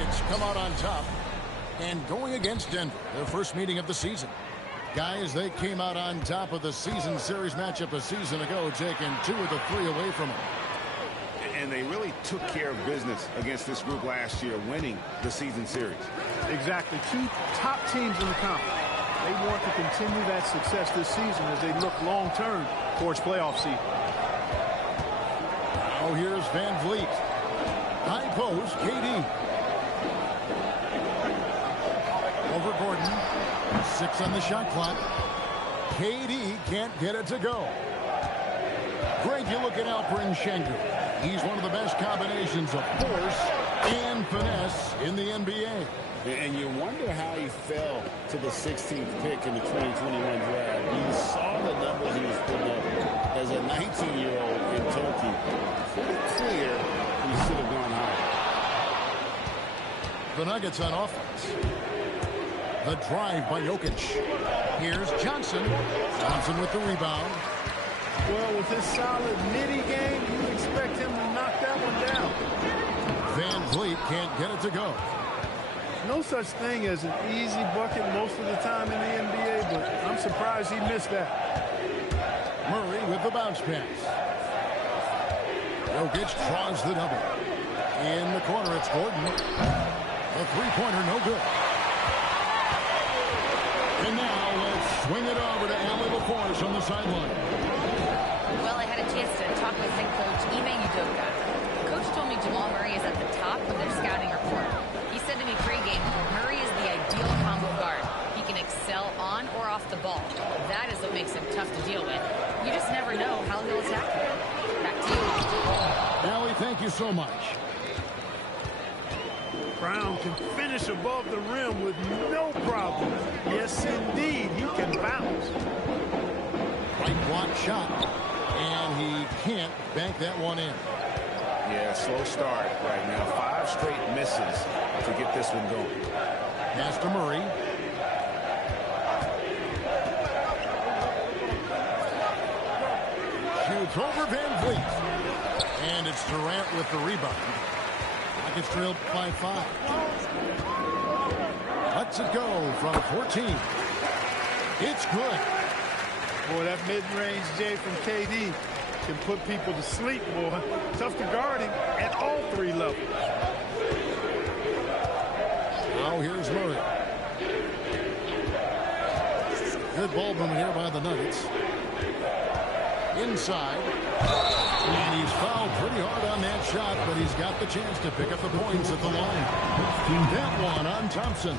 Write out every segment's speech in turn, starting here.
Nuggets come out on top and going against Denver, their first meeting of the season. Guys, they came out on top of the season series matchup a season ago, taking 2 of the 3 away from them. And they really took care of business against this group last year, winning the season series. Exactly. 2 top teams in the conference. They want to continue that success this season as they look long-term towards playoff seed. Now here's Van Vliet. High post, KD. Over Gordon. 6 on the shot clock. KD can't get it to go. Great, you look at Alperen Şengün. He's one of the best combinations of force and finesse in the NBA. And you wonder how he fell to the 16th pick in the 2021 draft. You saw the numbers he was putting up as a 19-year-old in Turkey. Pretty clear he should have gone higher. The Nuggets on offense. The drive by Jokic. Here's Johnson. Johnson with the rebound. Well, with his solid midi game, you expect him to knock that one down. Van Vliet can't get it to go. No such thing as an easy bucket most of the time in the NBA, but I'm surprised he missed that. Murray with the bounce pass. Jokic draws the double. In the corner, it's Gordon. A three-pointer, no good. And now let's swing it over to Allie LaForce on the sideline. Well, I had a chance to talk with head coach Ime Udoka. Coach told me Jamal Murray is at the top of their scouting report. He said to me pregame, Murray is the ideal combo guard. He can excel on or off the ball. That is what makes him tough to deal with. You just never know how he'll attack you. Back to you. Allie, thank you so much. Brown can finish above the rim with no problem. Yes, indeed, he can bounce. Right block shot, and he can't bank that one in. Yeah, slow start right now. 5 straight misses to get this one going. Pass to Murray. Shoots over Van Vliet. And it's Durant with the rebound. Nuggets trailed by 5. Lets it go from 14. It's good. Boy, that mid-range J from KD can put people to sleep, boy. Tough to guard him at all 3 levels. Now here's Murray. Good ball movement here by the Nuggets. Inside. And he's fouled pretty hard on that shot, but he's got the chance to pick up the points at the line. That one on Thompson.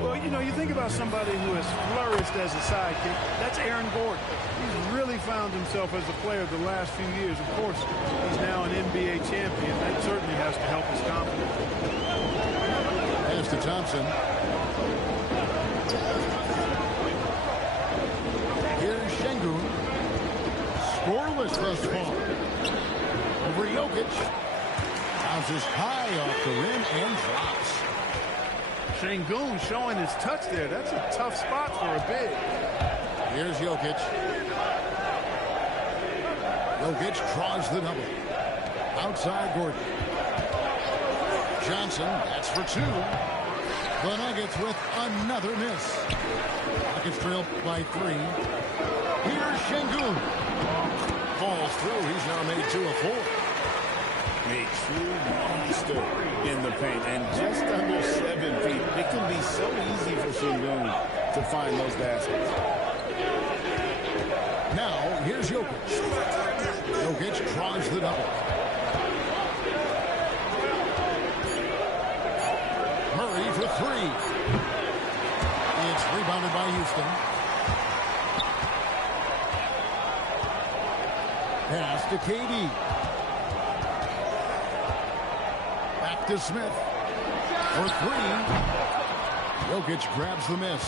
Well, you know, you think about somebody who has flourished as a sidekick. That's Aaron Gordon. He's really found himself as a player the last few years. Of course, he's now an NBA champion. That certainly has to help his confidence. Pass to Thompson. Here's Şengün. Scoreless thus far. Over Jokic. Bounces high off the rim and drops. Şengün showing his touch there. That's a tough spot for a big. Here's Jokic. Jokic draws the double. Outside Gordon. Johnson, that's for 2. The Nuggets with another miss. Nuggets trail by 3. Here's Şengün. Falls through. He's now made 2 of 4. A true monster in the paint, and just under 7 feet. It can be so easy for Şengün to find those baskets. Now, here's Jokic. Jokic draws the double. Murray for 3. It's rebounded by Houston. Pass to KD. Back to Smith. For 3. Jokic grabs the miss.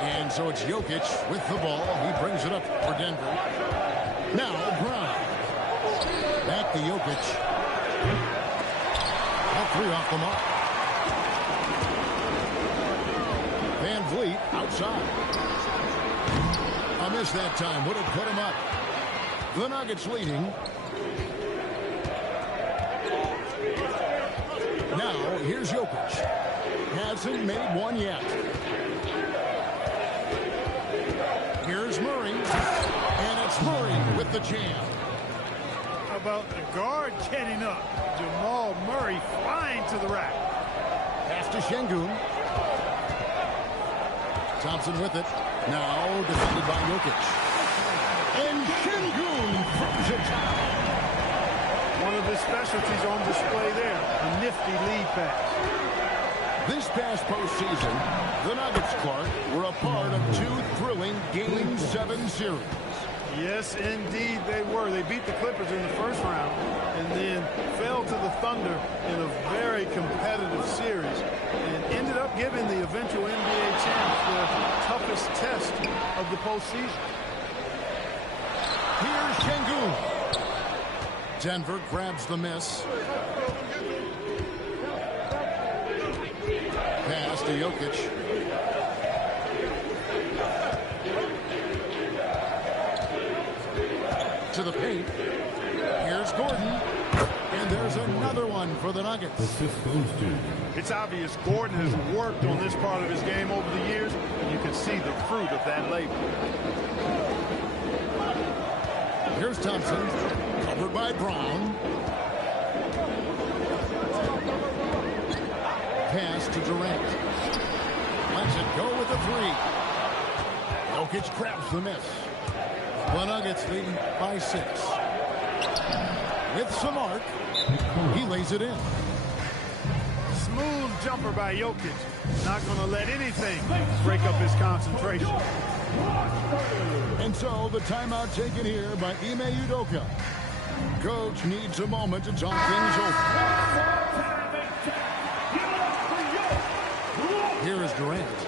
And so it's Jokic with the ball. He brings it up for Denver. Now Brown. Back to Jokic. All 3 off the mark. Van Vliet outside. A miss that time. Would have put him up. The Nuggets leading. Here's Jokic. Hasn't made one yet. Here's Murray. And it's Murray with the jam. How about the guard getting up? Jamal Murray flying to the rack. Pass to Şengün. Thompson with it. Now defended by Jokic. And Şengün throws it down. One of his specialties on display there. A nifty lead pass. This past postseason, the Nuggets, Clark, were a part of two thrilling Game 7 series. Yes, indeed they were. They beat the Clippers in the first round and then fell to the Thunder in a very competitive series and ended up giving the eventual NBA champs their toughest test of the postseason. Here's Şengün. Denver grabs the miss. Pass to Jokic. To the paint. Here's Gordon. And there's another one for the Nuggets. It's obvious Gordon has worked on this part of his game over the years, and you can see the fruit of that labor. Here's Thompson. Covered by Brown. Pass to Durant. Lets it go with a three. Jokic grabs the miss. The Nuggets leading by 6. With some arc, he lays it in. Smooth jumper by Jokic. Not going to let anything break up his concentration. And so the timeout taken here by Ime Udoka. Coach needs a moment to talk things over. Here is Durant.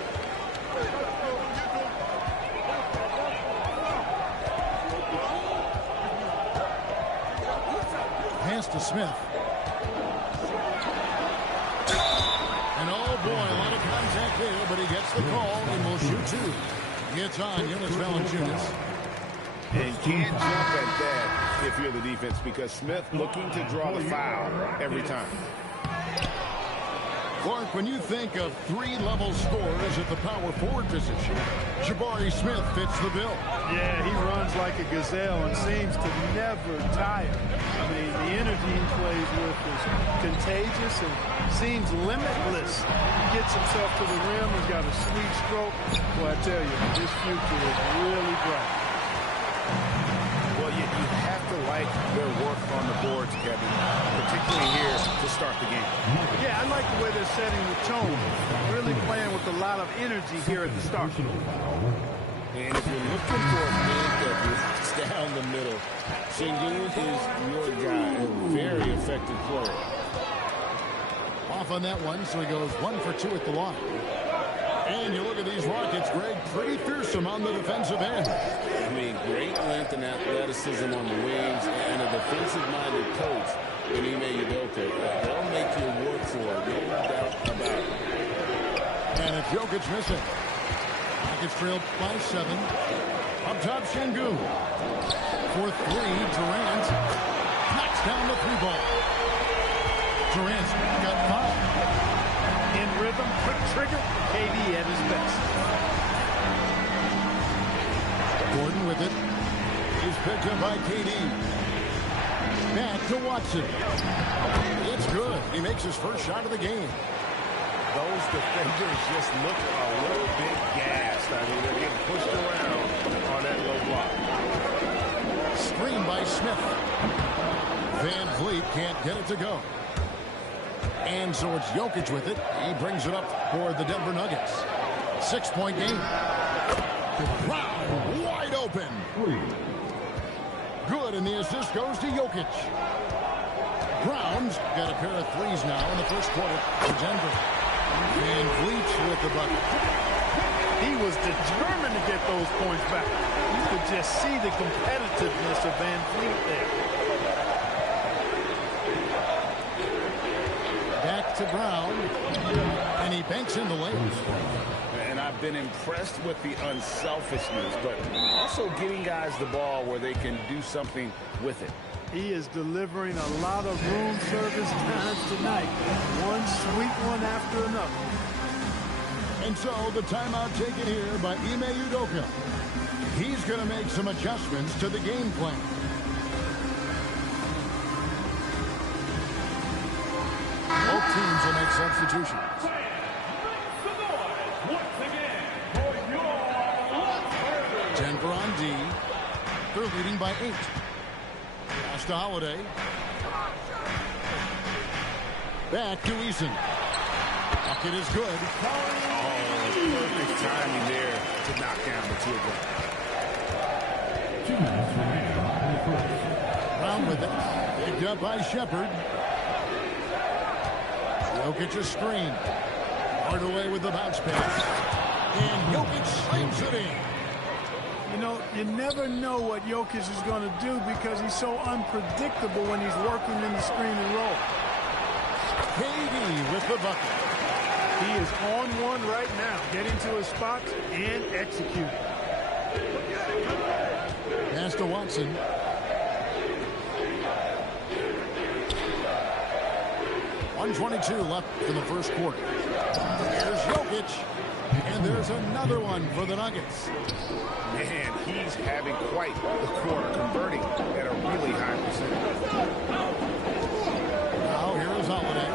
Pass to Smith. And oh boy, a lot of contact there, but he gets the call and will shoot 2. It's on Jonas Valanciunas. And can't jump at that if you're the defense because Smith looking to draw the foul every time. Clark, when you think of 3-level scorers at the power forward position, Jabari Smith fits the bill. Yeah, he runs like a gazelle and seems to never tire. I mean, the energy he plays with is contagious and seems limitless. He gets himself to the rim. He's got a sweet stroke. Well, I tell you, his future is really bright. Well, you have to like their work on the boards, Kevin, particularly here to start the game. Yeah, I like the way they're setting the tone. Really playing with a lot of energy here at the start. And if you're looking for a big that is down the middle, Şengün is your guy, a very effective player. Off on that one, so he goes 1 for 2 at the line. And you look at these Rockets, Greg, pretty fearsome on the defensive end. I mean, great length and athleticism on the wings, and a defensive-minded coach in Ime Udoka. They'll make you work for it, no doubt about it. And it's Jokic missing. Rockets trailed by 7. Up top, Şengün. For 3, Durant knocks down the 3-ball. Durant's got 5. In rhythm, quick trigger, KD at his best. Gordon with it. He's picked up by KD. Back to Watson. It's good. He makes his first shot of the game. Those defenders just look a little bit gassed. I mean, they're getting pushed around on that low block. Screen by Smith. Van Vliet can't get it to go. And so it's Jokic with it. He brings it up for the Denver Nuggets. 6-point game. Brown wide open. Good, and the assist goes to Jokic. Brown's got a pair of threes now in the first quarter for Denver. And Vliet with the bucket. He was determined to get those points back. You could just see the competitiveness of Van Vliet there. Back to Brown, and he banks in the lane. And I've been impressed with the unselfishness, but also getting guys the ball where they can do something with it. He is delivering a lot of room service times tonight. One sweet one after another. And so the timeout taken here by Ime Udoka. He's going to make some adjustments to the game plan. Both teams will make substitutions. Denver on D. They're leading by 8. Pass to Holiday. Back to Eason. Bucket is good. Oh, perfect timing there to knock down the 2 of them. 2 minutes remaining in the first. Brown with it. Picked up by Shepard. Jokic a screen. Hardaway with the bounce pass. And Jokic slams it in. You know, you never know what Jokic is going to do because he's so unpredictable when he's working in the screen and roll. KD with the bucket. He is on one right now, getting to his spots and executing. Pass to Watson. .122 left in the first quarter. There's Jokic. And there's another one for the Nuggets. Man, he's having quite the quarter, converting at a really high percentage. Now here is Holiday.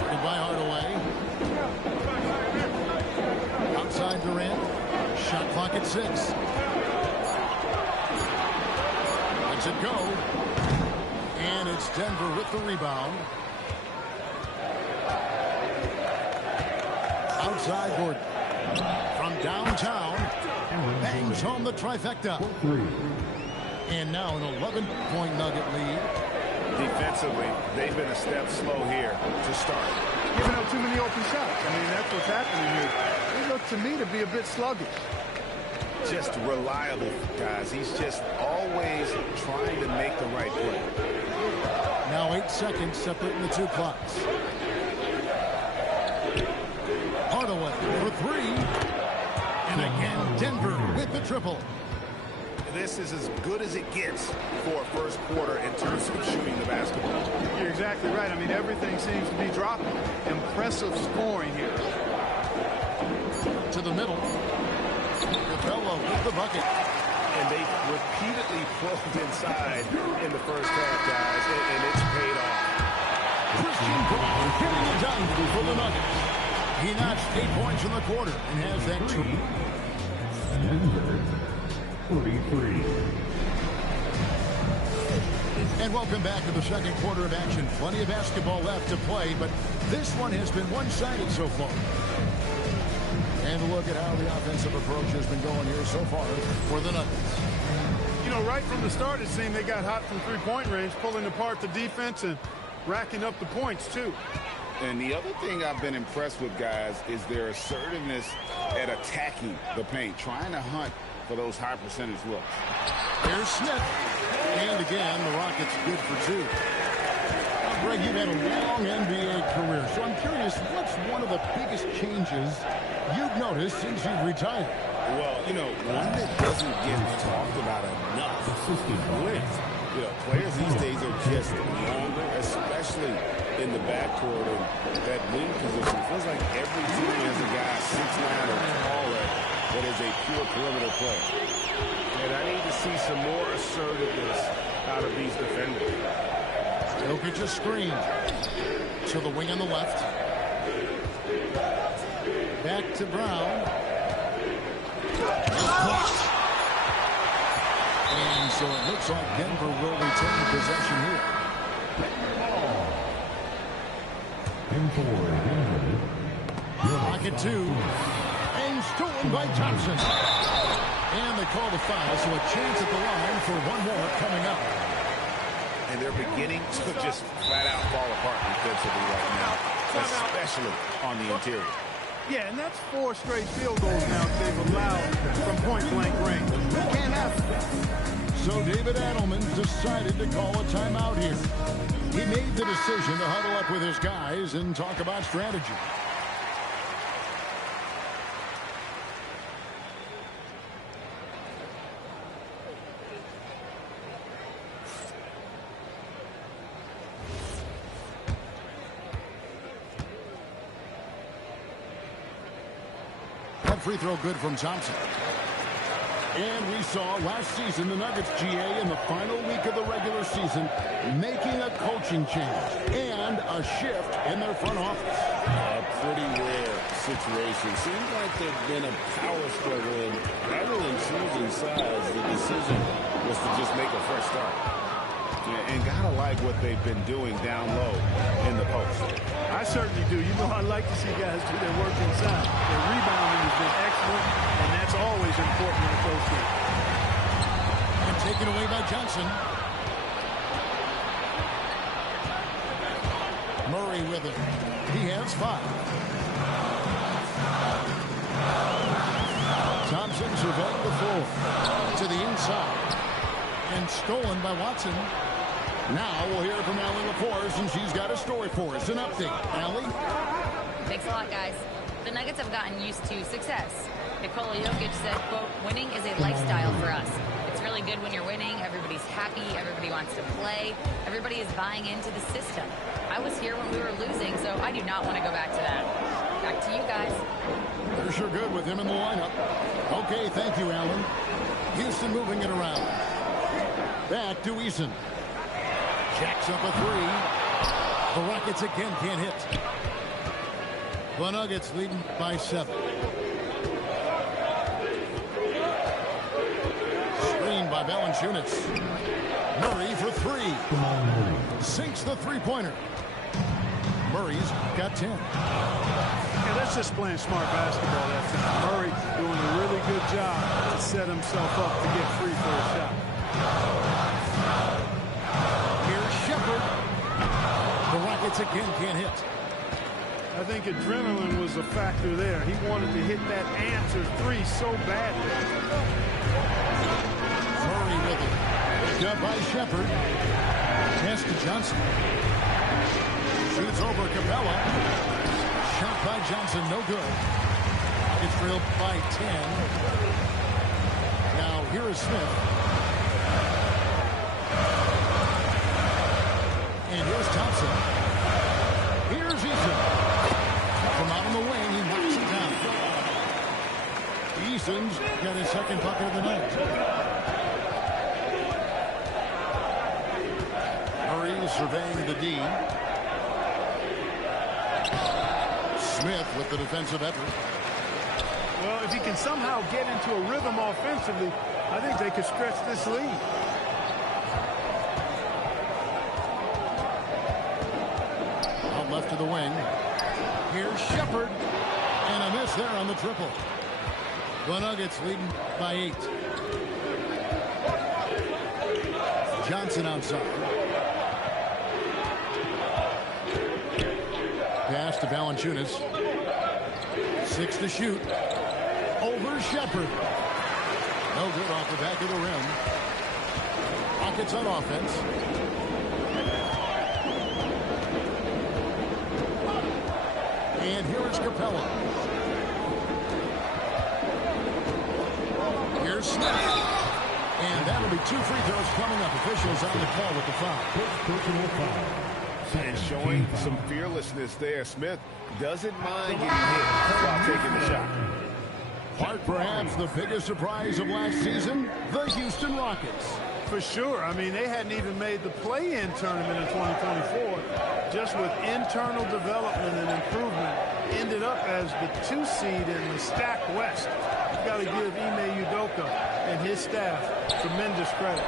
Guarded by Hardaway. Outside Durant. Shot clock at 6. Lets it go. And it's Denver with the rebound. Outside Gordon. From downtown. Bangs home the trifecta. And now an 11-point Nugget lead. Defensively, they've been a step slow here to start. Giving up too many open shots. I mean, that's what's happening here. They look to me to be a bit sluggish. Just reliable, guys. He's just always trying to make the right play. Now 8 seconds separating the 2 clocks. Hardaway for 3. And again, Denver with the triple. This is as good as it gets for a first quarter in terms of shooting the basketball. You're exactly right. I mean, everything seems to be dropping. Impressive scoring here. To the middle. Capella with the bucket. And they repeatedly probed inside in the first half, guys, and it's paid off. Christian Brown hitting a dime for the Nuggets. He notched 8 points in the quarter and has that 2. Denver, 43. And welcome back to the second quarter of action. Plenty of basketball left to play, but this one has been one-sided so far. And a look at how the offensive approach has been going here so far for the Nuggets. You know, right from the start, it seemed they got hot from three-point range, pulling apart the defense and racking up the points, too. And the other thing I've been impressed with, guys, is their assertiveness at attacking the paint, trying to hunt for those high percentage looks. Here's Smith. And again, the Rockets good for 2. Greg, you've had a long NBA career, so I'm curious, what's one of the biggest changes you've noticed since you've retired? Well, you know, one that doesn't get talked about enough. Length. You know, players these days are just longer, especially in the backcourt, and that wing position. Feels like every team has a guy 6'9" or taller that is a pure perimeter player. And I need to see some more assertiveness out of these defenders. Jokic a screen. To the wing on the left. Back to Brown. And so it looks like Denver will retain possession here. Pocket 2. And stolen by Thompson. And they call the foul, so a chance at the line for one more coming up. And they're beginning to just flat out fall apart defensively right now, especially on the interior. Yeah, and that's 4 straight field goals now they've allowed from point-blank range. You can't have it. So David Adelman decided to call a timeout here. He made the decision to huddle up with his guys and talk about strategy. free throw good from Thompson. And we saw last season the Nuggets, GA, in the final week of the regular season, making a coaching change and a shift in their front office. A pretty rare situation. Seems like there's been a power struggle, and rather than choosing sides, the decision was to just make a fresh start. Yeah, and gotta like what they've been doing down low in the post. I certainly do. You know, I like to see guys do their work inside. Their rebounding has been excellent, and that's always important in a close game. And taken away by Johnson. Murray with it. He has 5. Thompson surveying the floor. To the inside. And stolen by Watson. Now we'll hear from Allie LaForce, and she's got a story for us. An update. Allie? Thanks a lot, guys. The Nuggets have gotten used to success. Nikola Jokic said, quote, winning is a lifestyle for us. It's really good when you're winning. Everybody's happy. Everybody wants to play. Everybody is buying into the system. I was here when we were losing, so I do not want to go back to that. Back to you guys. They're sure good with him in the lineup. Okay, thank you, Allen. Houston moving it around. Back to Eason. Jacks up a 3. The Rockets again can't hit. The Nuggets leading by 7. Screen by Valanciunas. Murray for 3. Sinks the three-pointer. Murray's got 10. Yeah, that's just playing smart basketball that time. Murray doing a really good job to set himself up to get free for a shot. Here's Shepard. The Rockets again can't hit. I think adrenaline was a factor there. He wanted to hit that answer 3 so badly. Murray with it. Picked up by Shepard. Pass to Johnson. Shoots over Capella. Shot by Johnson, no good. It's trailed by 10. Now here is Smith. And here's Thompson. Here's Eason. From out on the wing, he knocks it down. Eason's got his second bucket of the night. Murray surveying the D. Smith with the defensive effort. Well, if he can somehow get into a rhythm offensively, I think they could stretch this lead. Out left to the wing. Here's Shepard. And a miss there on the triple. The Nuggets leading by 8. Johnson outside. Pass to Valanciunas. 6 to shoot. Over Shepard. No good off the back of the rim. Rockets on offense. And here is Capella. Here's Smith. And that'll be 2 free throws coming up. Officials on the call with the foul. And showing some fearlessness there. Smith doesn't mind getting hit while taking the shot. Part perhaps the biggest surprise of last season, the Houston Rockets. For sure. I mean, they hadn't even made the play-in tournament in 2024. Just with internal development and improvement, ended up as the 2 seed in the stacked West. You've got to give Ime Udoka and his staff tremendous credit.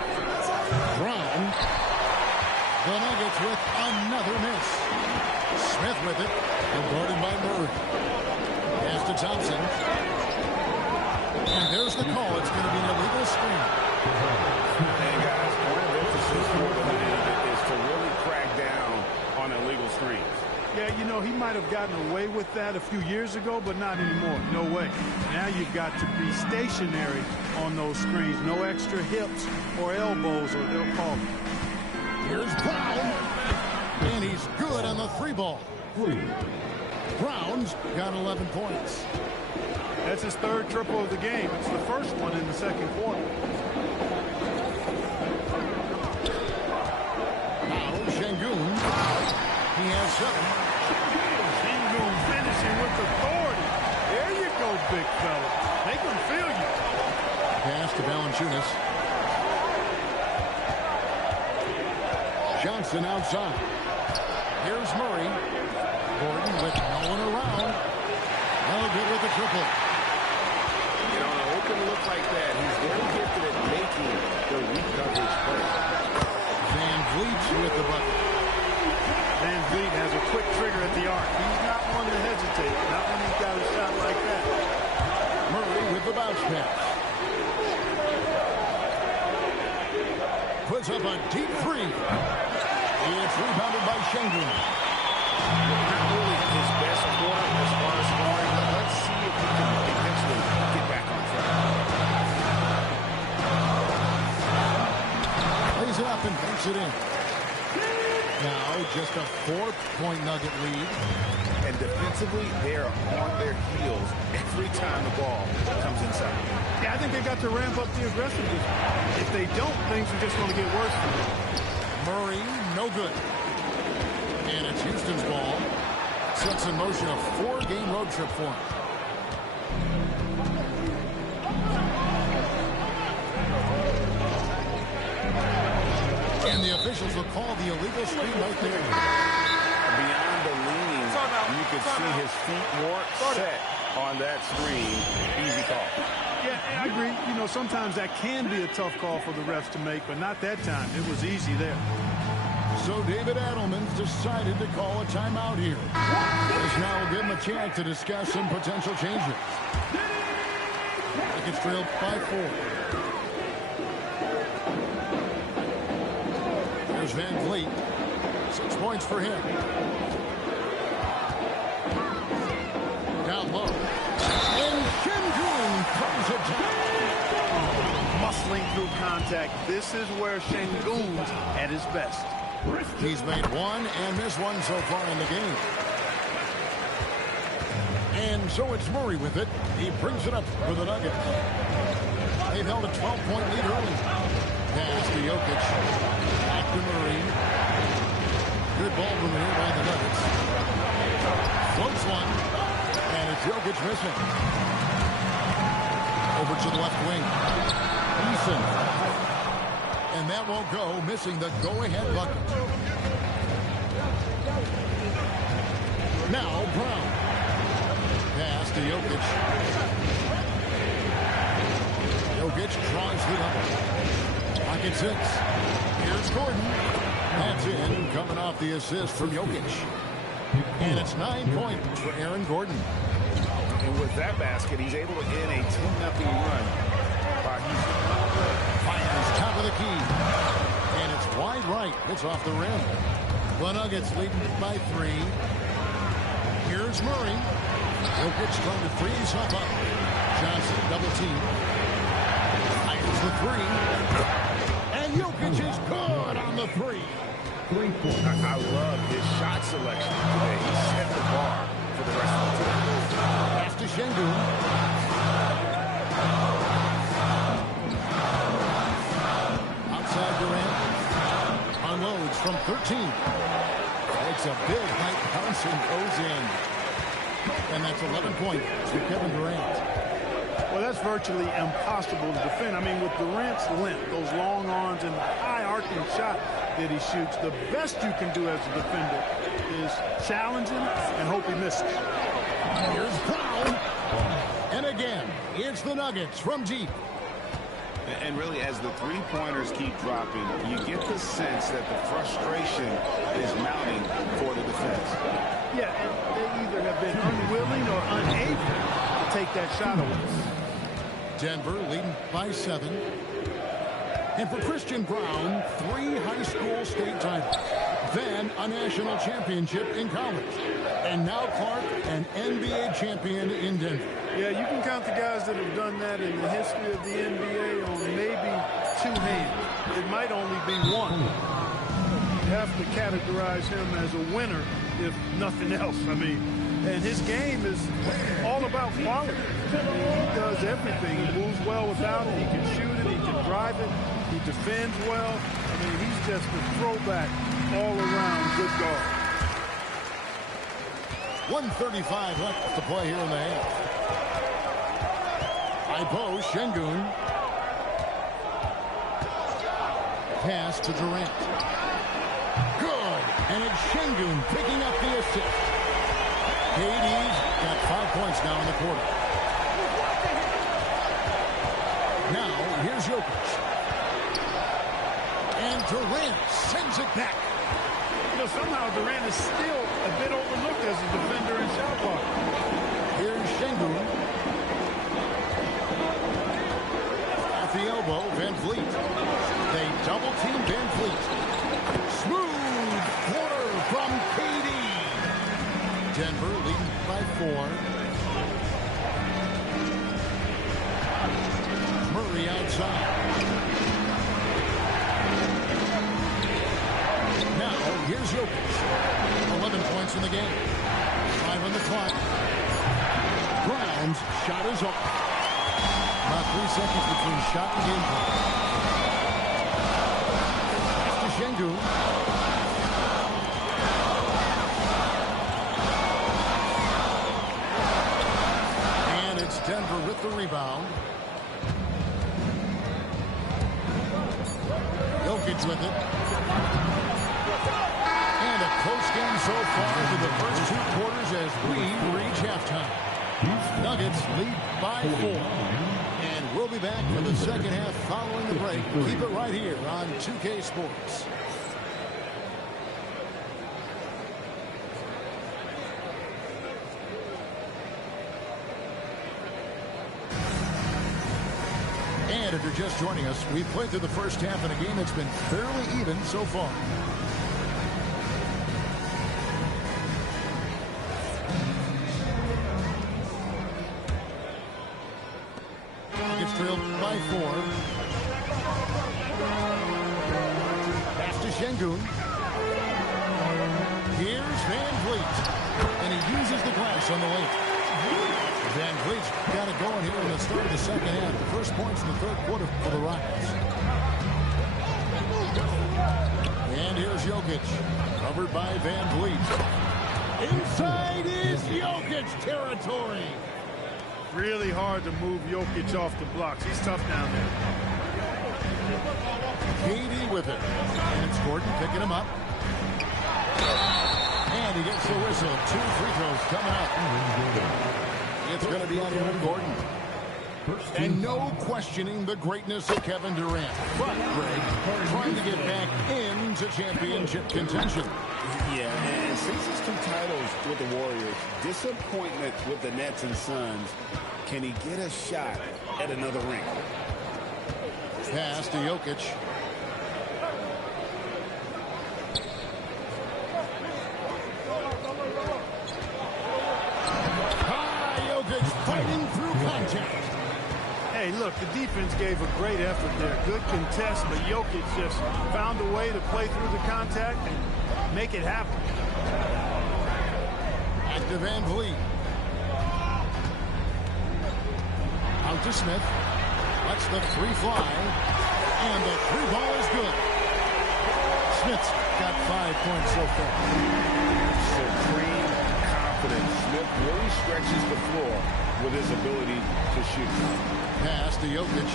Brown. The Nuggets with another miss. Smith with it. Guarded by Murray. Pass to Thompson. And there's the call. It's going to be an illegal screen. And guys, one of the emphasis for the league is to really crack down on illegal screens. Yeah, you know, he might have gotten away with that a few years ago, but not anymore. No way. Now you've got to be stationary on those screens. No extra hips or elbows, or they'll call it. Here's Brown. And he's good on the 3 ball. Brown's got 11 points. That's his 3rd triple of the game. It's the first one in the 2nd quarter. Now Şengün. He has 7. Şengün finishing with authority. There you go, big fella. Make them feel you. Pass to Valanciunas. Johnson outside. Here's Murray. Gordon with no one around. No good with the triple. You know, on an open look like that, he's very gifted at making the weak coverage play. Van Vliet with the bucket. Van Vliet has a quick trigger at the arc. He's not one to hesitate. Not when he's got a shot like that. Murray with the bounce pass. Puts up a deep three. It's rebounded by Şengün. Not really his best quarter as far as scoring, but let's see if he can eventually get back on track. Lays it up and banks it in. Now just a 4-point Nugget lead. And defensively, they are on their heels every time the ball comes inside. Yeah, I think they've got to ramp up the aggressiveness. If they don't, things are just going to get worse for them. Murray, no good. And it's Houston's ball. Sets in motion a 4-game road trip for him. And the officials will call the illegal screen right there. Beyond the leaning, you could see his feet more set on that screen. Easy call. Yeah, I agree. You know, sometimes that can be a tough call for the refs to make, but not that time. It was easy there. So David Adelman's decided to call a timeout here. This now will give him a chance to discuss some potential changes. It's trailed by 4. There's Van Vliet. 6 points for him. Down low. And Şengün comes it down. Muscling through contact. This is where Şengün's at his best. He's made one and missed one so far in the game. And so it's Murray with it. He brings it up for the Nuggets. They've held a 12-point lead early. Pass to Jokic. Back to Murray. Good ball movement here by the Nuggets. Floats one. And it's Jokic missing. Over to the left wing. Eason. And that won't go, missing the go-ahead bucket. Now Brown. Pass to Jokic. Jokic drives it up. Pocket 6. Here's Gordon. That's in, coming off the assist from Jokic. And it's 9 points for Aaron Gordon. And with that basket, he's able to end a 10-0 run by Houston. Fires top of the key. And it's wide right. It's off the rim. The Nuggets leading by 3. Here's Murray. Jokic trying to free himself up. Johnson double team. Fires the 3. And Jokic is good on the 3. I love his shot selection today. He set the bar for the rest of the team. Pass to Şengün. Outside Durant. Unloads from 13. Takes a big height bounce and goes in. And that's 11 points for Kevin Durant. Well, that's virtually impossible to defend. I mean, with Durant's length, those long arms, and the high arcing shot that he shoots, the best you can do as a defender is challenge him and hope he misses. Here's Brown. And again, it's the Nuggets from deep. And really, as the three-pointers keep dropping, you get the sense that the frustration is mounting for the defense. Yeah, and they either have been unwilling or unable to take that shot away. Denver leading by 7. And for Christian Brown, 3 high school state titles. Then a national championship in college. And now Clark, an NBA champion in Denver. Yeah, you can count the guys that have done that in the history of the NBA on maybe 2 hands. It might only be 1. You have to categorize him as a winner, if nothing else. I mean, and his game is all about quality. I mean, he does everything. He moves well without it. He can shoot it. He can drive it. He defends well. I mean, he's just a throwback all-around good guard. 1:35 left to play here in the half. High post, Şengün. Pass to Durant. Good. And it's Şengün picking up the assist. KD's got 5 points now in the quarter. Now, here's Jokic. And Durant sends it back. You know, somehow Durant is still a bit overlooked as a defender in shot block. Here's Şengün. At the elbow, Van Vliet. They double-team Van Vliet. Smooth quarter from KD. Denver leading by 4. Murray outside. Now, here's Jokic. 11 points in the game. 5 on the clock. Brown's shot is off. About 3 seconds between shot and game clock. Pass to Şengün. And it's Denver with the rebound. Jokic with it. And a close game so far for the first 2 quarters as we reach halftime. Nuggets lead by 4. And we'll be back for the second half following the break. Keep it right here on 2K Sports. And if you're just joining us, we've played through the first half in a game that's been fairly even so far. Nuggets trailed by 4. Pass to Şengün. Here's Van Vliet. And he uses the glass on the lane. Van Vliet's got it going here in the start of the second half. The first points in the third quarter for the Rockets. And here's Jokic. Covered by Van Vliet. Inside is Jokic territory. Really hard to move Jokic off the blocks. He's tough down there. KD with it. And it's Gordon picking him up. And he gets the whistle. 2 free throws coming up. It's going to be on Aaron Gordon. And no questioning the greatness of Kevin Durant. But, Greg, trying to get back into championship contention. Yeah, and since his 2 titles with the Warriors, disappointment with the Nets and Suns, can he get a shot at another ring? Pass to Jokic. Fighting through contact. Hey, look, the defense gave a great effort there. Good contest, but Jokic just found a way to play through the contact and make it happen. Back to Van Vliet. Out to Smith. Lets the 3 fly. And the 3 ball is good. Smith's got 5 points so far. Supreme confidence. Smith really stretches the floor with his ability to shoot. Pass to Jokic.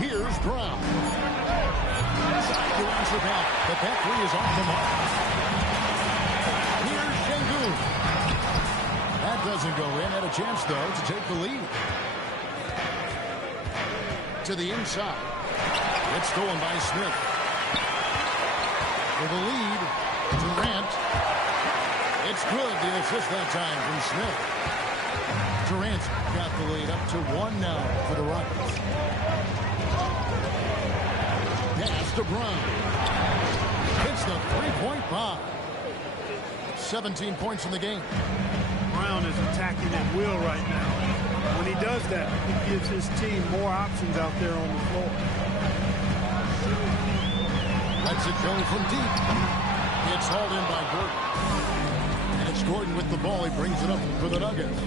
Here's Brown. Side to answer back, but that 3 is off the mark. Here's Şengün. That doesn't go in. Had a chance, though, to take the lead. To the inside. It's stolen by Smith. For the lead, Durant. It's good, the assist that time from Smith. Durant's got the lead up to 1 now for the Rockets. Pass to Brown. Hits the 3-point bomb. 17 points in the game. Brown is attacking at will right now. When he does that, he gives his team more options out there on the floor. Lets it go from deep. It's hauled in by Gordon. And it's Gordon with the ball. He brings it up for the Nuggets.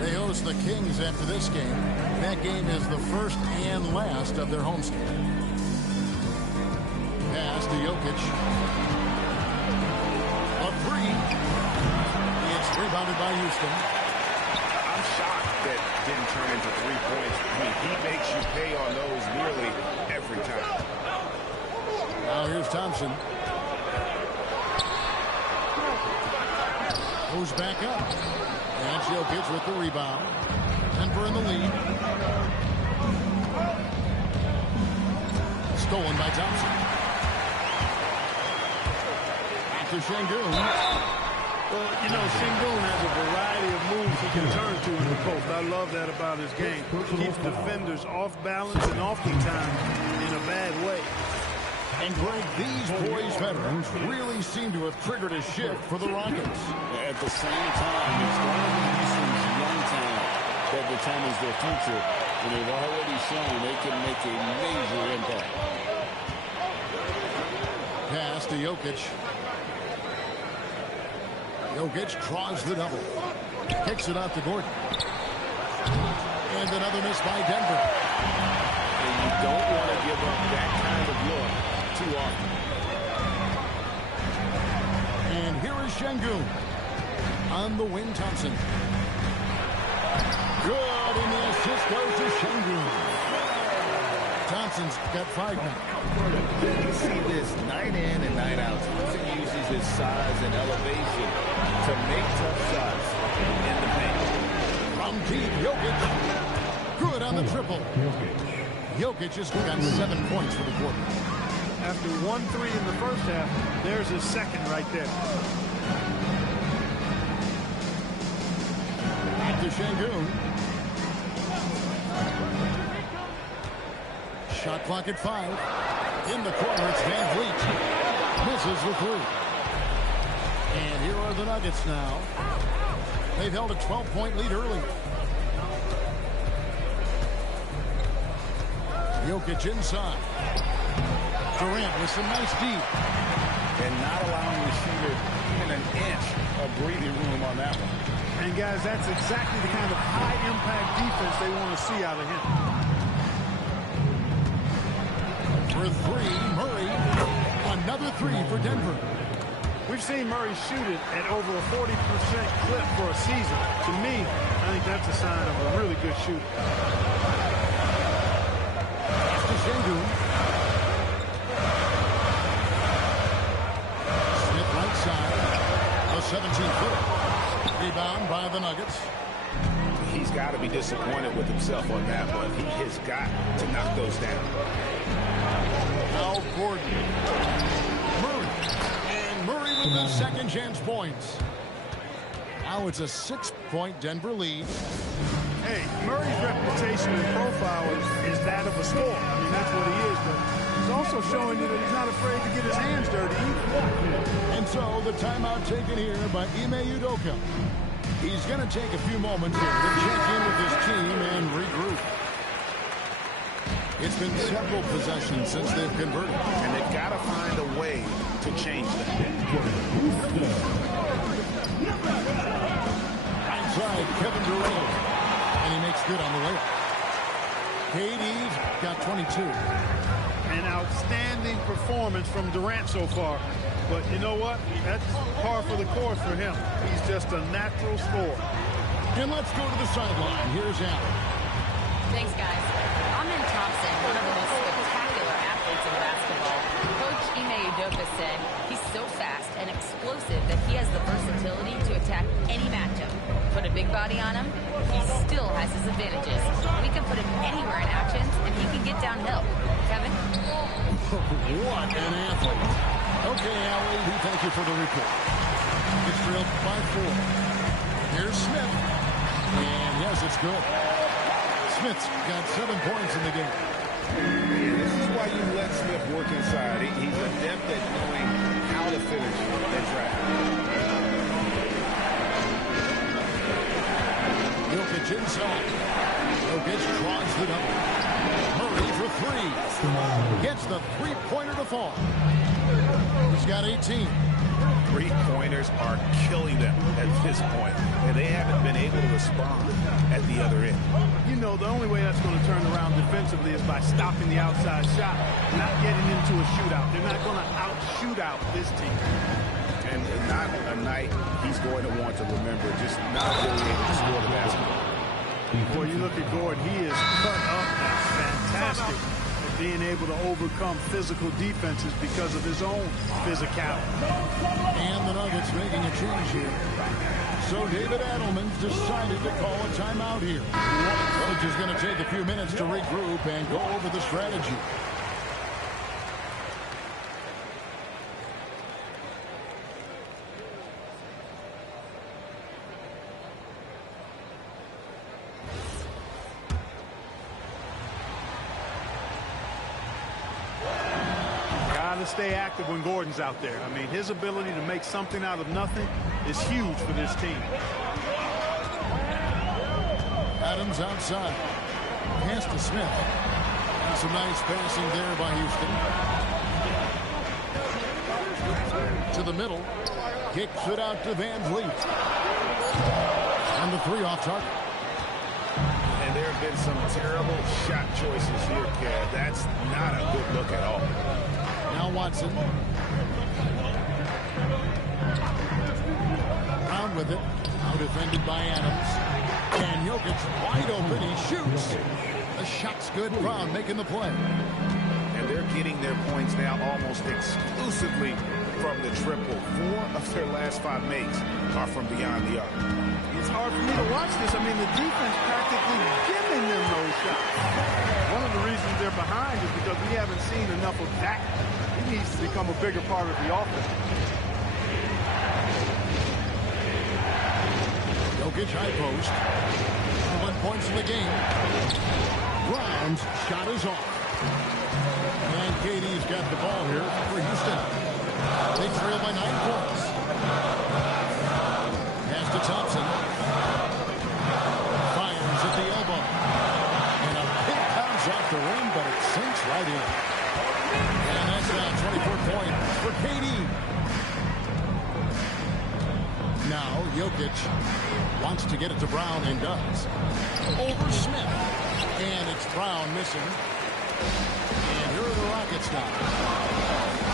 They host the Kings after this game. That game is the first and last of their homestand. Pass to Jokic. A three. It's rebounded by Houston. I'm shocked that didn't turn into 3 points. I mean, he makes you pay on those nearly every time. Now here's Thompson. Goes back up. And Jokic with the rebound. Denver in the lead. Stolen by Thompson. Back to Şengün. Well, you know, Şengün has a variety of moves he can turn to in the post. I love that about his game. Keeps defenders off balance and oftentimes in a bad way. And Greg, these boys veterans really seem to have triggered a shift for the Rockets. At the same time, it's one of the Houston's young talent that determines their future. And they've already shown they can make a major impact. Pass to Jokic. Jokic draws the double. Kicks it out to Gordon. And another miss by Denver. And you don't want to give up that kind of look too often. And here is Şengün. On the wing, Thompson. Good, and the assist goes to Şengün. Thompson's got 5 now. You see this night in and night out. Thompson uses his size and elevation to make tough shots in the paint. From deep, Jokic. Good on the triple. Jokic has got 7 points for the quarter. After 1-3 in the first half, there's his second right there. Back to Şengün. Shot clock at 5. In the corner, it's Van Vliet. Misses the 3. And here are the Nuggets now. They've held a 12-point lead early. Jokic inside. Durant with some nice deep. And not allowing the shooter even an inch of breathing room on that one. And guys, that's exactly the kind of high-impact defense they want to see out of him. For 3, Murray. Another 3 for Denver. We've seen Murray shoot it at over a 40% clip for a season. To me, I think that's a sign of a really good shooter. To Şengün. Smith right side. A 17-footer. Rebound by the Nuggets. He's got to be disappointed with himself on that one. He has got to knock those down. Now Gordon. Murray. And Murray with the second chance points. Now it's a 6-point Denver lead. Hey, Murray's reputation and profile is that of a scorer. I mean, that's what he is, but he's also showing you that he's not afraid to get his hands dirty either. And so the timeout taken here by Ime Udoka. He's going to take a few moments here to check in with his team and regroup. It's been several possessions since they've converted. And they've got to find a way to change that. Outside, Kevin Durant. And he makes good on the layup. KD's got 22. An outstanding performance from Durant so far. But you know what? That's par for the course for him. He's just a natural scorer. And let's go to the sideline. Here's Allen. Thanks, guys. Amen Thompson, one of the most spectacular athletes in basketball. Coach Ime Udoka said he's so fast and explosive that he has the versatility to attack any matchup. Put a big body on him, he still has his advantages. We can put him anywhere in actions, and he can get downhill. Kevin? What an athlete. Okay, Allie, we thank you for the report. It's drilled by 4. Here's Smith. And yes, it's good. Smith's got 7 points in the game. And this is why you let Smith work inside. He's adept at knowing how to finish and track. Jokic inside. Jokic draws the double. Murray for 3. Gets the 3-pointer to fall. He's got 18. 3-pointers are killing them at this point, and they haven't been able to respond at the other end. You know, the only way that's going to turn around defensively is by stopping the outside shot, not getting into a shootout. They're not going to out-shoot out this team. And not a night he's going to want to remember, just not being able to score the basketball. Boy, you look at Gordon, he is cut up fantastic at being able to overcome physical defenses because of his own physicality. And the Nuggets making a change here. So David Adelman decided to call a timeout here. Coach is going to take a few minutes to regroup and go over the strategy. Got to stay active when Gordon's out there. I mean, his ability to make something out of nothing is huge for this team. Adams outside. Pass to Smith. And some nice passing there by Houston. To the middle. Kicks it out to Van Vliet. And the three off target. And there have been some terrible shot choices here, Kev. That's not a good look at all. Now Watson. Brown with it. Now defended by Adams. And Jokic wide open. He shoots. The shot's good. Brown making the play. And they're getting their points now almost exclusively from the triple. 4 of their last 5 makes are from beyond the arc. It's hard for me to watch this. I mean, the defense practically giving them those shots. One of the reasons they're behind is because we haven't seen enough of that. He needs to become a bigger part of the offense. Jokic high post. 1 points in the game. Brown's shot is off. And KD's got the ball here for Houston. They trail by 9 points. Pass to Thompson. Fires at the elbow. And a big bounce off the rim, but it sinks right in. And that's now 24 points for KD. Now Jokic wants to get it to Brown and does. Over Smith. And it's Brown missing. And here are the Rockets now.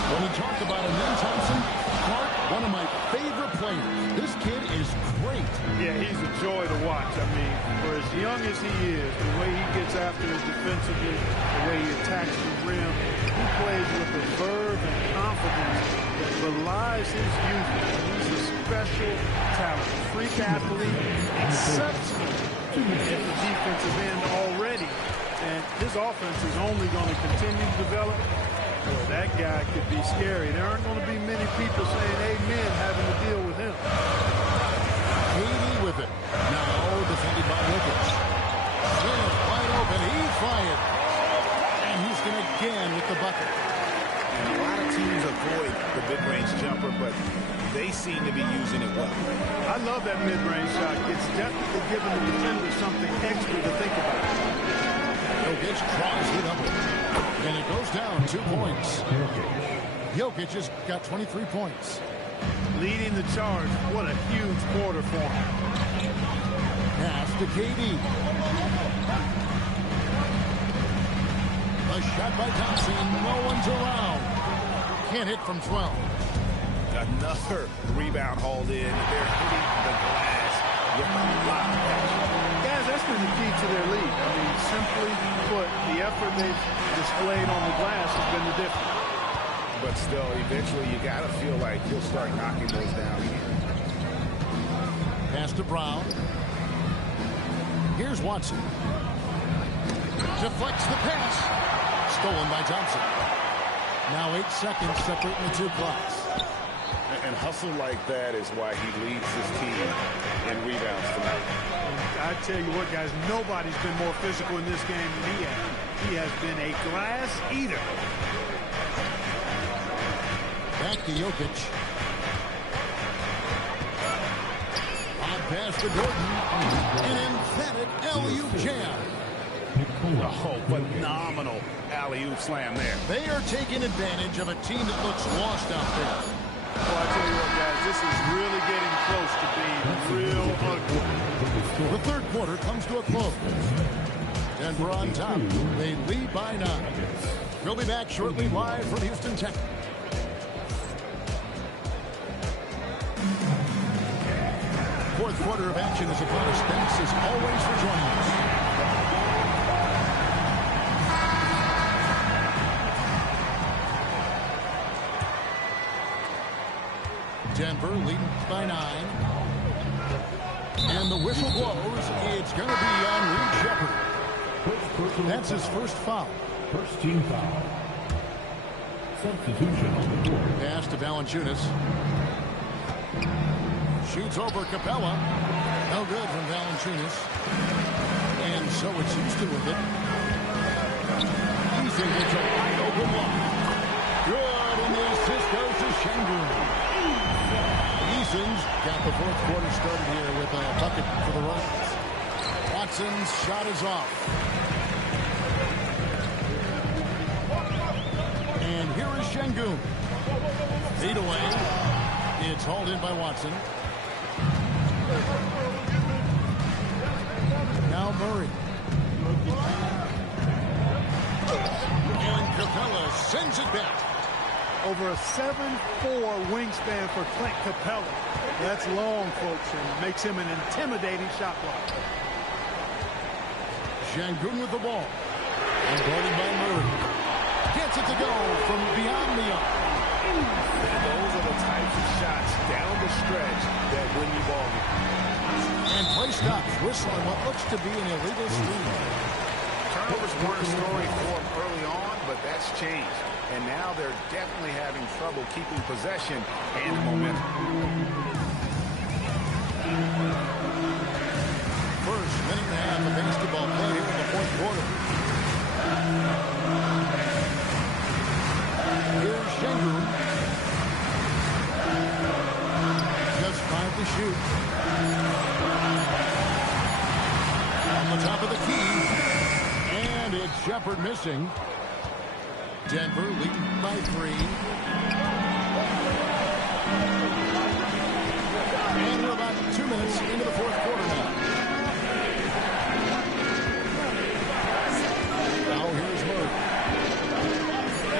When we talk about him, Thompson, Clark, one of my favorite players. This kid is great. Yeah, he's a joy to watch. I mean, for as young as he is, the way he gets after it defensively, the way he attacks the rim, he plays with a verve and confidence that belies his youth. He's a special talent, freak athlete, exceptional at the defensive end already. And his offense is only going to continue to develop. Boy, that guy could be scary. There aren't going to be many people saying amen having to deal with him. KD with it. Now defended by Jokic. Smith wide open. He fired. And Houston again with the bucket. And a lot of teams avoid the mid-range jumper, but they seem to be using it well. I love that mid-range shot. It's definitely giving the defender something extra to think about. Jokic tries it up. And it goes down 2 points. Jokic has got 23 points. Leading the charge. What a huge quarter for him. Pass to KD. A shot by Thompson. No one's around. Can't hit from 12. Another rebound hauled in. They're hitting the glass with a lot of passion. Guys, that's been the key to their lead. I mean, simply put, the effort they've displayed on the glass has been the difference. But still, eventually, you got to feel like you'll start knocking those down here. Pass to Brown. Here's Watson. Deflects the pass. Stolen by Thompson. Now 8 seconds separating the 2 clocks. And hustle like that is why he leads his team in rebounds tonight. I tell you what, guys, nobody's been more physical in this game than he has. He has been a glass eater. Back to Jokic. On pass to Gordon. An emphatic alley-oop jam. Oh, phenomenal alley-oop slam there. They are taking advantage of a team that looks lost out there. Well, I tell you what, guys, this is really getting close to being real ugly. The third quarter comes to a close. Denver on top. They lead by 9. We'll be back shortly live from Houston, Texas. fourth quarter of action is upon us. Thanks as always for joining us. Denver leading by 9. And the whistle blows. It's going to be on Reed Shepherd. That's his first foul. First team foul. Substitution on the board. Pass to Valanciunas. Shoots over Capella. No good from Valanciunas. And so it's Houston with it. Houston gets a wide open look. Good, and the assist goes to Şengün. Eason's got the fourth quarter started here with a bucket for the Rockets. Watson's shot is off. And here is Şengün. Feet away. It's hauled in by Watson. Now Murray. And Capella sends it back. Over a 7'4" wingspan for Clint Capella. That's long, folks, and makes him an intimidating shot blocker. Şengün with the ball. And guarded by Murray. Gets it to go from beyond the arc. And those are the types of shots down the stretch that win you ball games. And play stops. Whistle on what looks to be an illegal steal. Turnovers weren't a story for them early on, but that's changed. And now they're definitely having trouble keeping possession and momentum. First minute and a half of basketball play here in the fourth quarter. Here's Şengün. Just 5 to shoot. On the top of the key. And it's Shepherd missing. Denver leading by 3. And we're about 2 minutes into the fourth quarter now. Now here's Murray.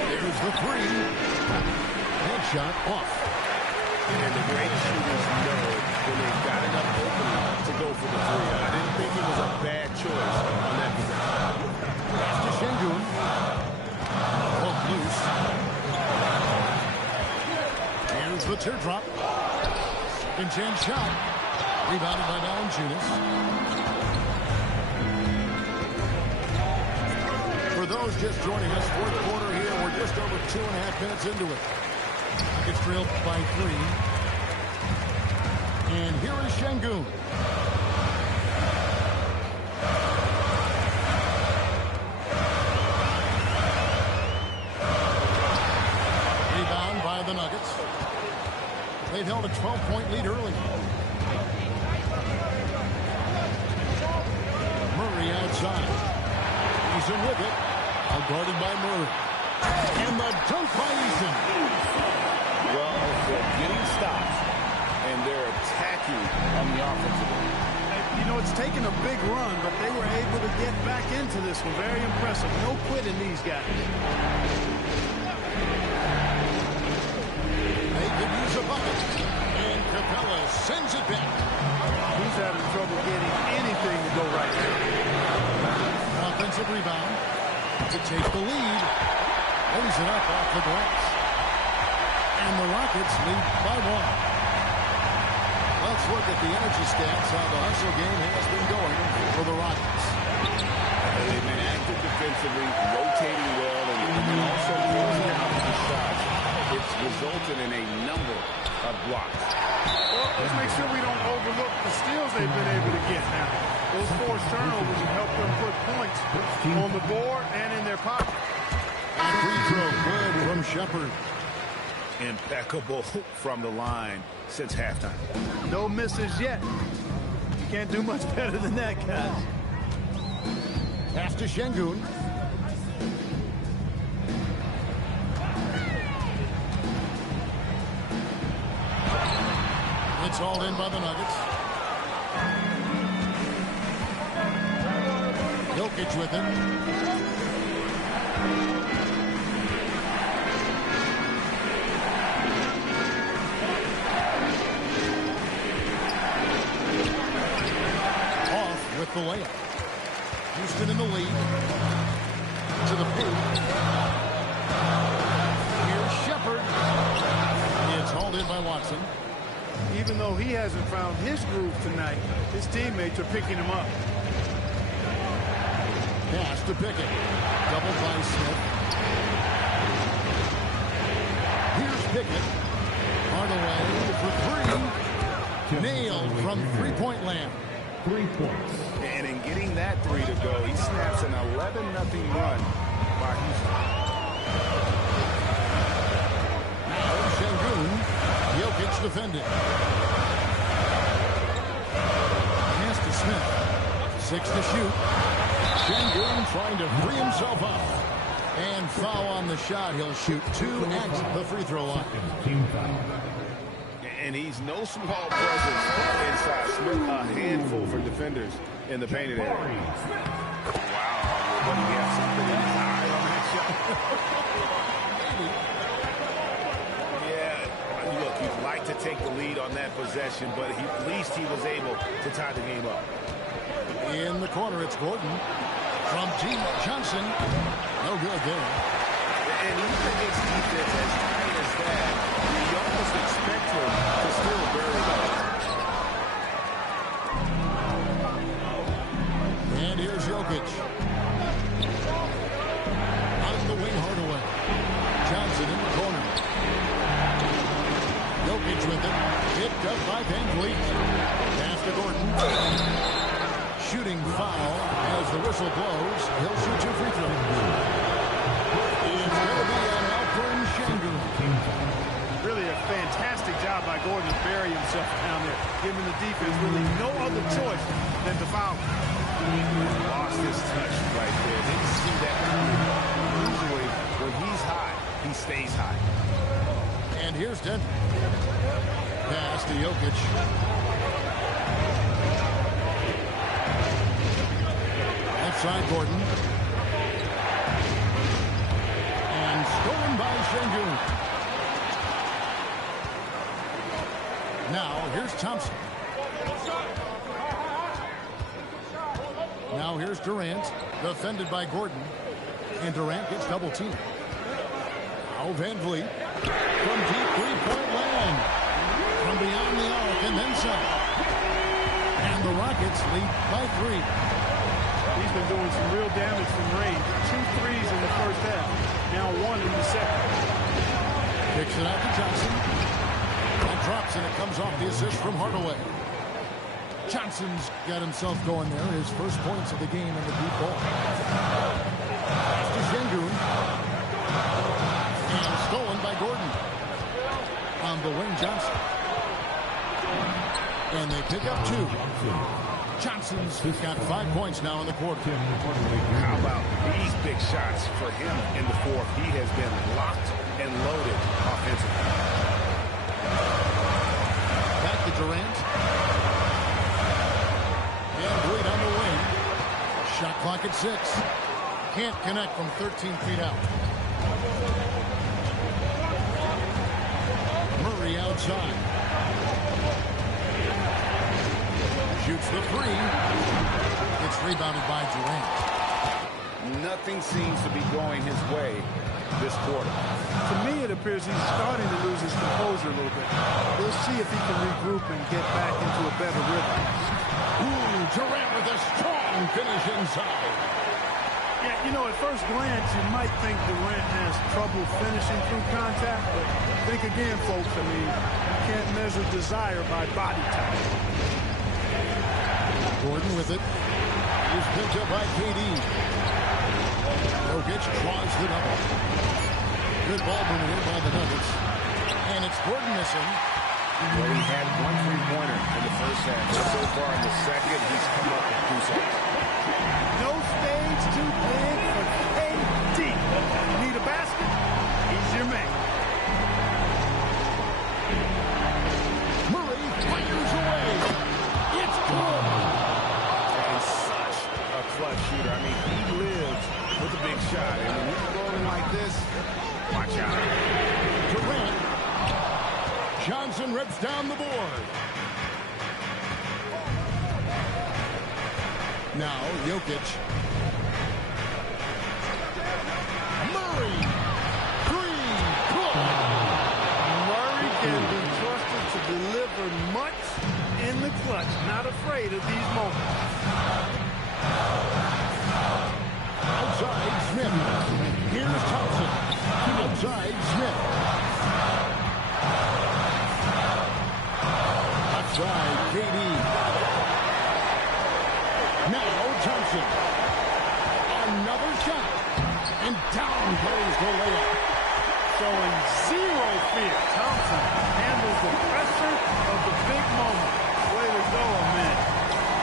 There's the 3. Headshot off. And the great shooters know when they've got enough opening to go for the 3. I didn't think it was a bad choice on that possession. Pass to Şengün. Pulled loose. Here's the teardrop. And change shot. Rebounded by Valanciunas. For those just joining us, fourth quarter here. We're just over 2.5 minutes into it. It's trailed by 3. And here is Şengün. Rebound by the Nuggets. They've held a 12-point lead early. Murray outside. He's in with it. Guarded by Murray. And the dunk by Eason. Well, they're getting stops, and they're attacking on the offensive end. You know, it's taken a big run, but they were able to get back into this one. Very impressive. No quitting these guys. They could use a bucket. And Capella sends it back. He's having trouble getting anything to go right now. Offensive rebound. To take the lead. Lays it up off the glass. And the Rockets lead by 1. Let's look at the energy stats, how the hustle game has been going for the Rockets. They've been active defensively, rotating well, and also closing out with the shots. It's resulted in a number of blocks. Well, let's make sure we don't overlook the steals they've been able to get now. Those forced turnovers have helped them put points on the board and in their pocket. Free throw good from Shepherd. Impeccable from the line since halftime. No misses yet. You can't do much better than that, guys. Pass to Şengün. It's hauled in by the Nuggets. Jokic with it. Even though he hasn't found his groove tonight, his teammates are picking him up. Pass to Pickett. Doubled by Smith. Here's Pickett. Hardaway for three. Nailed from three-point land. 3 points. And in getting that three to go, he snaps an 11-0 run by Houston. Now Şengün. Jokic defending. Pass to Smith. 6 to shoot. Şengün trying to free himself up. And foul on the shot. He'll shoot 2 at the free throw line. Team foul. And he's no small presence inside. Smith, a handful for defenders in the painted area. Wow, but he has something in his eye on that shot. Yeah, look, you'd like to take the lead on that possession, but at least he was able to tie the game up. In the corner, it's Gordon. From deep, Johnson. No good there. And even against defense as tight as that, you almost expect him to still bury that. And here's Jokic. On the wing, Hardaway. Johnson in the corner. Jokic with it. Picked up by Van Vliet. Pass to Gordon. Shooting foul as the whistle blows. He'll shoot 2 free throws. It's going to be an Alperen Şengün. Really a fantastic job by Gordon to bury himself down there, giving the defense really no other choice than to foul him. Lost his touch right there. Didn't see that coming. Usually, when he's high, he stays high. And here's Denver. Pass to Jokic. Outside Gordon. And stolen by Şengün. Now, here's Thompson. Now here's Durant, defended by Gordon. And Durant gets double teamed. Now Van Vliet from deep three-point land. From beyond the arc and then some. And the Rockets lead by 3. He's been doing some real damage from range. 2 threes in the first half. Now 1 in the second. Kicks it out to Johnson. That drops and it comes off the assist from Hardaway. Johnson's got himself going there. His first points of the game in the deep ball. Pass to Şengün. And stolen by Gordon. On the wing, Johnson. And they pick up 2. Johnson's got 5 points now in the quarter. How about these big shots for him in the fourth? He has been locked and loaded offensively. Back to Durant. And Vliet on the wing. Shot clock at 6. Can't connect from 13 feet out. Murray outside. Shoots the 3. It's rebounded by Durant. Nothing seems to be going his way this quarter. To me, it appears he's starting to lose his composure a little bit. We'll see if he can regroup and get back into a better rhythm. Durant with a strong finish inside. Yeah, you know, at first glance, you might think Durant has trouble finishing through contact, but think again, folks. I mean, you can't measure desire by body type. Gordon with it. He's picked up by KD. Jokic draws the double. Good ball moving in by the Nuggets. And it's Gordon missing. Well, he had 1 3-pointer in the first half. So far in the second, he's come up with 2 shots. No stage too big for KD. You need a basket? He's your man. Murray fires away. It's good. And such a clutch shooter. I mean, he lives with a big shot. And when you're rolling like this, watch out. Durant. Johnson rips down the board. Now Jokic. Murray. 3. Good. Murray can be trusted to deliver outside, Smith. Outside, KD. Now Thompson. Another shot. And down goes the layup. Showing zero fear. Thompson handles the pressure of the big moment. Way to go, man.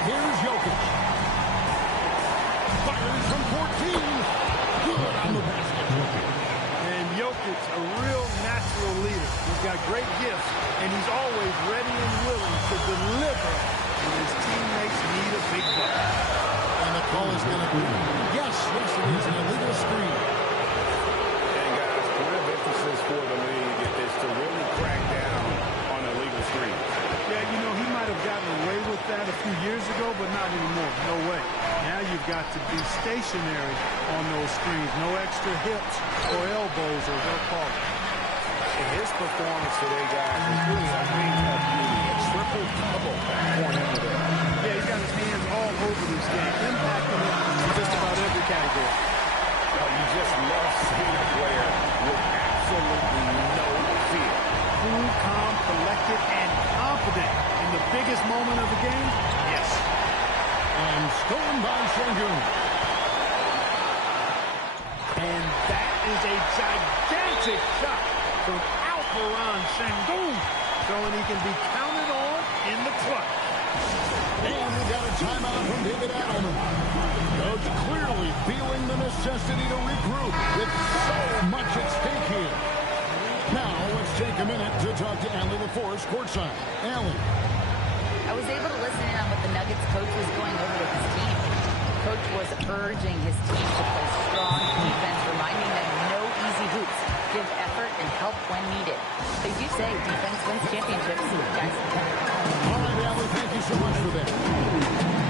Here's Jokic. Fires from 14. Good on the basket. And Jokic, a real natural leader. He's got great gifts, and he's always ready and willing to deliver when his teammates need a big bucket. And the call is going to be, yes, it is an illegal screen. And guys, point of emphasis for the league is to really crack down on illegal screens. Yeah, you know, he might have gotten away with that a few years ago, but not anymore. No way. Now you've got to be stationary on those screens. No extra hips or elbows, or they'll call it. And his performance today, guys, is really a thing of beauty. A triple-double for him today. Yeah, he's got his hands all over this game, impacting it in just about every category. You just love seeing a player with absolutely no fear. Cool, calm, collected, and confident in the biggest moment of the game. Yes. And stolen by Sengun. And that is a gigantic shot from Alperon Sengun, showing he can be counted on in the clutch. And we got a timeout from David Adelman. Coach clearly feeling the necessity to regroup with so much at stake here. Now let's take a minute to talk to Allie LaForce courtside. Allie. I was able to listen in on what the Nuggets coach was going over with his team. Coach was urging his team to play strong defense, reminding them no easy hoops, give effort, and help when needed. They do say defense wins championships, guys. All right, Allie, thank you so much for that.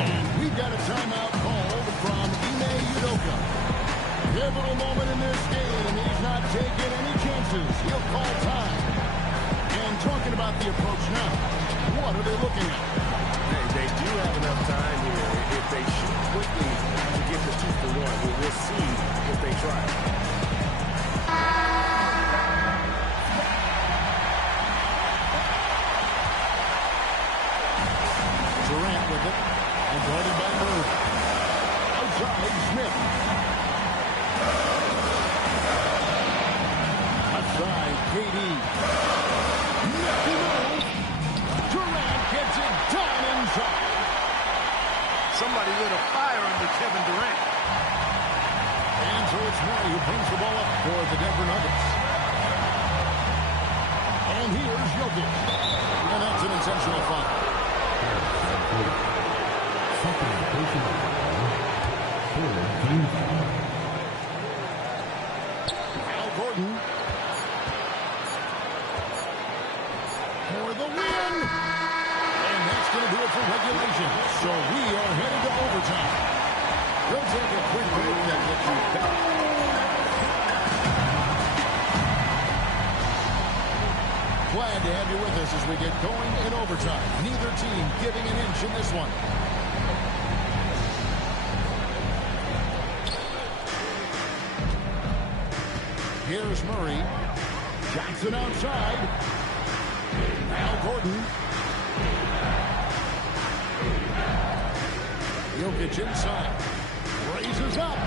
And we've got a timeout called from Ime Udoka. Pivotal moment in this game. He's not taking any chances. He'll call time. And talking about the approach now, what are they looking at? They do have enough time here. If they shoot quickly to get the 2 for 1, we'll see if they try. Durant with it. And guarded by Bird. Outside, Smith. Outside, KD. Nifty move. Durant gets it done inside. Somebody lit a fire under Kevin Durant. And so it's Murray who brings the ball up for the Denver Nuggets. And here's Jokic. And that's an intentional foul. Al Gordon for the win. And that's going to do it for regulation. So we are headed to overtime. We'll take a quick break and get you back. Glad to have you with us as we get going in overtime. Neither team giving an inch in this one. Here's Murray. Johnson outside. Al Gordon. Jokic inside. Raises up.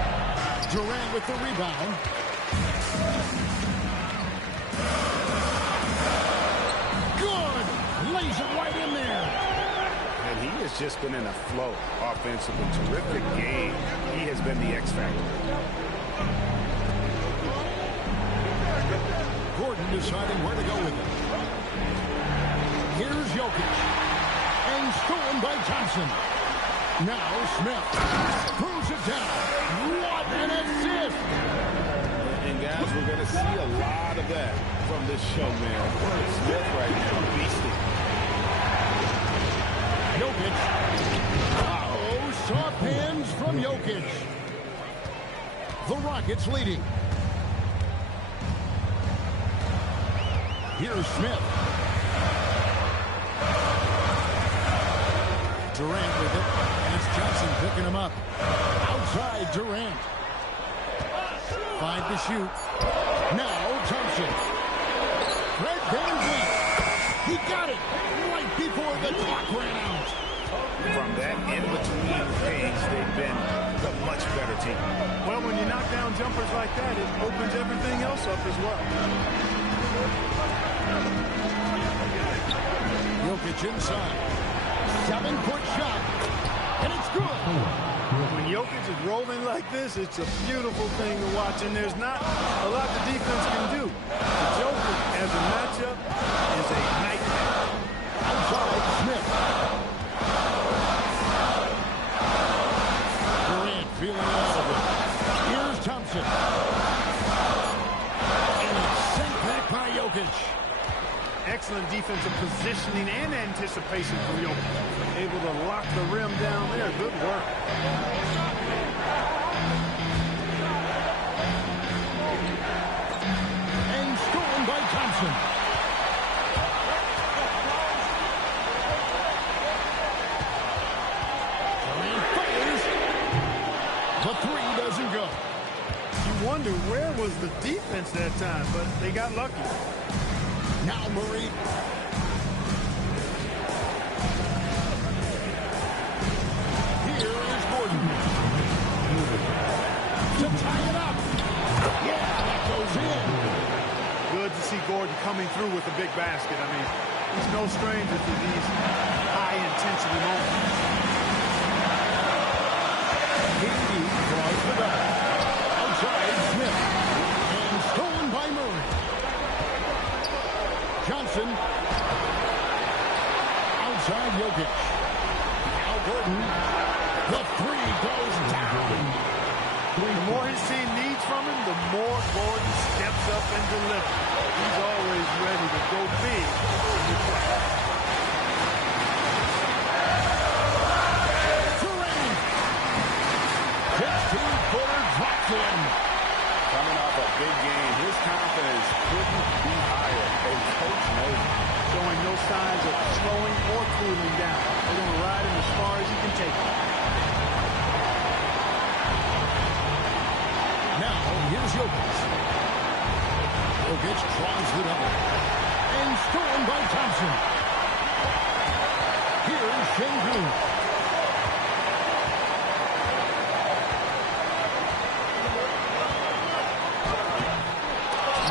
Durant with the rebound. Good. Lays it right in there. And he has just been in a flow offensively. Terrific game. He has been the X factor. Gordon deciding where to go with it. Here's Jokic. And stolen by Thompson. Now Smith throws it down. What an assist! And guys, we're going to see a lot of that from this show, man. Smith right now, beasting. Jokic. Uh-oh, soft hands from Jokic. The Rockets leading. Here's Smith. Durant with it, and it's Johnson picking him up. Outside, Durant. inside to shoot. Now Thompson. Fred VanVleet. He got it right before the clock ran out. From that in-between phase, they've been a much better team. Well, when you knock down jumpers like that, it opens everything else up as well. Jokic inside. 7-foot shot. And it's good. When Jokic is rolling like this, it's a beautiful thing to watch, and there's not a lot the defense can do. The Joker, as a matchup, is a nightmare. Outside, Smith. Durant feeling all of it. Here's Thompson. And it's sent back by Jokic. Excellent defensive positioning and anticipation from Jokic. Able to lock the rim down there. Good work. And stolen by Thompson. Durant fires. The three doesn't go. You wonder where was the defense that time, but they got lucky. Now Murray. Here is Gordon. To tie it up. Yeah, that goes in. Good to see Gordon coming through with a big basket. I mean, he's no stranger to these high-intensity moments. KD draws the double. Outside, Smith. And stolen by Murray. Johnson. Outside Jokic. Now Gordon. The three goes down. The more his team needs from him, the more Gordon steps up and delivers. He's always ready to go big when you play. Durant. 16-footer drops in. Coming off a big game, his confidence couldn't be higher. And Coach knows it. Showing no signs of slowing or cooling down. They're going to ride him as far as he can take him. Now, here's Jokic. Jokic tries the double. And stolen by Thompson. Here's Şengün.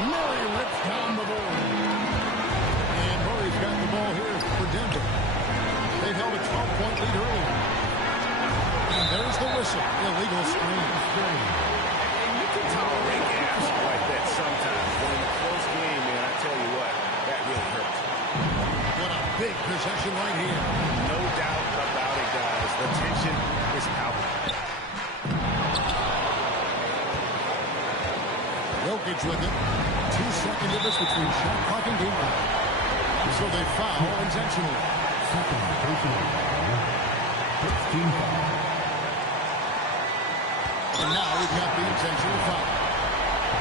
Murray rips down the board. And Murray's got the ball here for Denver. They've held a 12-point lead early. And there's the whistle. Illegal screen. You can tolerate gaps like that sometimes. But in a close game, man, I tell you what, that really hurts. What a big possession right here. No doubt about it, guys. The tension is palpable. Jokic with it. 2-second difference between shot clock and game clock. So they foul intentionally. Second personal foul. 16 foul. And now we've got the intentional foul.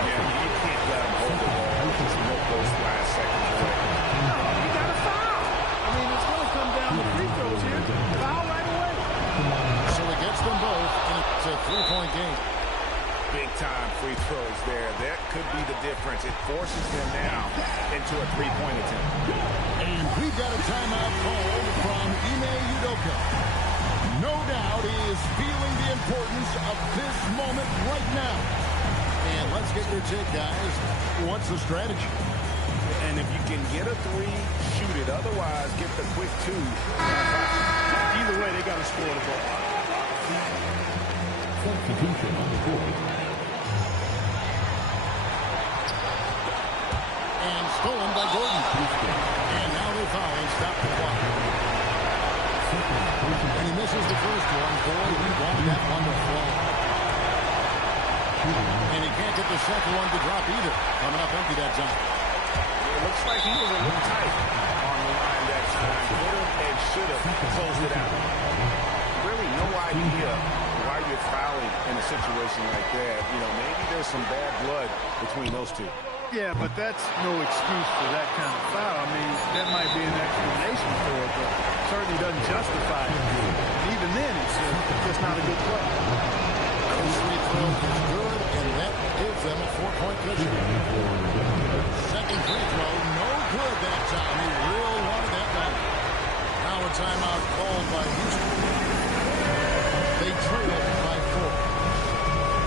Yeah, you can't let him hold the ball. Just milk those last seconds away. No, you got to foul. I mean, it's going to come down to free throws here. Foul right away. So he gets them both, and it's a 3-point game. Big-time free throws there. That could be the difference. It forces them now into a three-point attempt. And we've got a timeout called from Ime Udoka. No doubt he is feeling the importance of this moment right now. And let's get your take, guys. What's the strategy? And if you can get a three, shoot it. Otherwise, get the quick two. Either way, they got to score the ball. Substitution on the court. And stolen by Gordon. And now they foul and stop the clock. And he misses the first one. Boy, he wanted that one to fall. And he can't get the second one to drop either. Coming up empty that time. It looks like he was a little tight on the line that time. Could have and should have closed it out. Really no idea why you're fouling in a situation like that. You know, maybe there's some bad blood between those two. Yeah, but that's no excuse for that kind of foul. I mean, that might be an explanation for it, but certainly doesn't justify it. Even then, it's just not a good play. His free throw is good, and that gives them a 4-point cushion. Second free throw, no good that time. He really wanted that one. Now a timeout called by Houston. They trail by 4.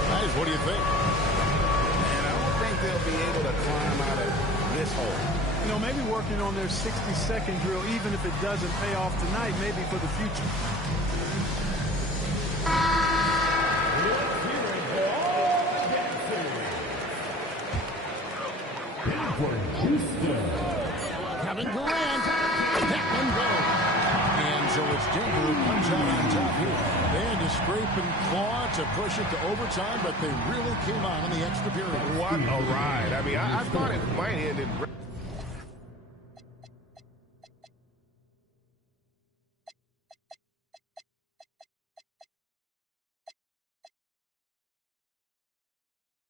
Guys, what do you think? And I don't think they'll be able to climb out of this hole. You know, maybe working on their 60-second drill, even if it doesn't pay off tonight, maybe for the future. Kevin Durant, that one goes. And so it's Denver who comes out on top here. They had to scrape and claw to push it to overtime, but they really came on in the extra period. What a ride. I mean, I thought it might end in...